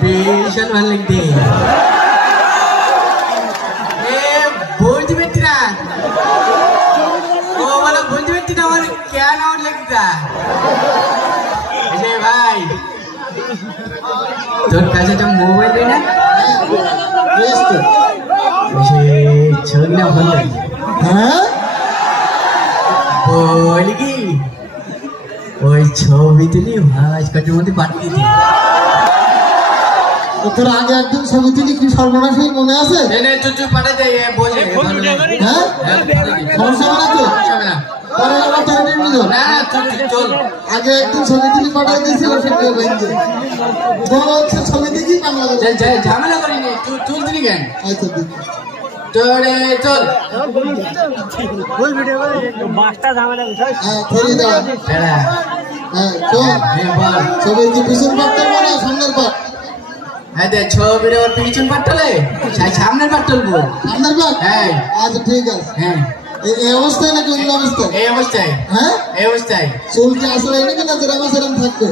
ভীষণ ভালো লাগছে বুঝতে পারছি না ও বলো বুঝতে পারছি না আমার কেন আমার লাগছে ভাই তোর কাছে একটা মোবাইল নেই না ছবি না ভালো হ্যাঁ বলি কি ওই ছবি তুলি ভাজ কাটির মধ্যে পাঠিয়ে দিতি তোর আগে একদিন ছবি তুলি কি সর্বনাশ হয়ে মনে আছে চুচু পাঠা যায় বলে হ্যাঁ সমস্যা হবে না তো পরে আবার তোর নিয়ে যাও না চল আগে একদিন ছবি তুলি পাঠাই দিয়েছিল সেটা বন্ধু বড় হচ্ছে ছবি দেখি বাংলা ঝামেলা করিনি চুল দিলি কেন আচ্ছা দিন তোরে চল ফুল ভিডিও করে বাসটা ঝামেলা উঠাই হ্যাঁ ফেরি দাও হ্যাঁ হ্যাঁ চল বল ছবি কি পিছন পাটটা বড় সামনের পাট হ্যাঁ দেখ ছবির ওর পিছন পাটলে সামনের পাট তুলবো সামনের পাট হ্যাঁ আচ্ছা ঠিক আছে হ্যাঁ এই অবস্থায় নাকি অন্য অবস্থায় এই অবস্থায় হ্যাঁ এই অবস্থায় চুল কি আসলে নাকি না যেরকম সেরকম থাকবে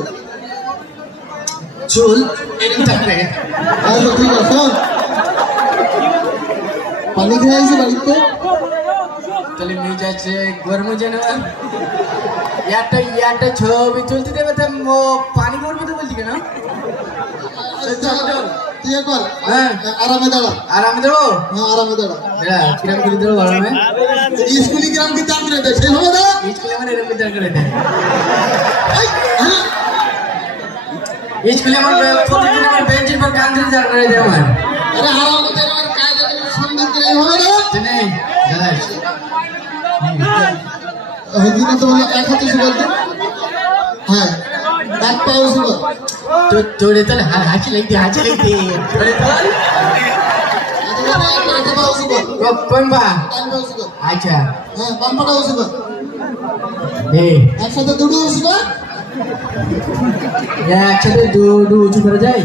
চুল এরকম থাকবে আচ্ছা ঠিক আছে শোন পানি খেয়ে আসি বাড়িতে তাহলে মেজাজে গরম যেন একটা ছবি তুলতে দেবে তো পানি মরবে তো বলছি কেন তুই কর হ্যাঁ আরামে দাঁড়া আর আমি দেবো হ্যাঁ আরামে দাঁড়া কিরম করে দেবো গরমে স্কুলে গ্রাম কি দাম রে সেভাবে দাঁড়া স্কুলে আমার এরকম বিচার করে দেয় হ্যাঁ স্কুলে আমার প্রতিদিন আমার বেঞ্চের পর গান ধরে করে দেয় আমার আরে আরামে দাঁড়া কায়দা সম্মান করে এইভাবে দাঁড়া নেই দাদা ওই দিনে তো বলে এক হাতে সুগার দিন হ্যাঁ এক পাও সুগার তোরে তাহলে হাঁচি লাগতে তোরে এক পাও সুগার কোন বা এক পাও সুগার আচ্ছা হ্যাঁ বাম্পাটাও সুগার দে একসাথে দুটো সুগার একসাথে দু উঁচু করে যাই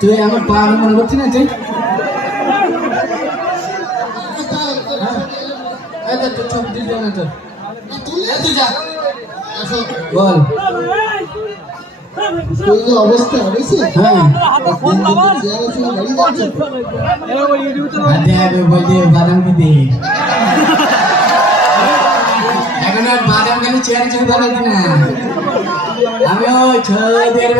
তুই আমার পা মনে করছি না তুই তোর ছবি দিল না তোর তুই যা বল অবস্থা হয়েছে হ্যাঁ বলছে বাদাম দিতে এখন আর বাদাম কেন চেয়ারে চেয়ারে বানাচ্ছি না আমি ওই ছয় দেড়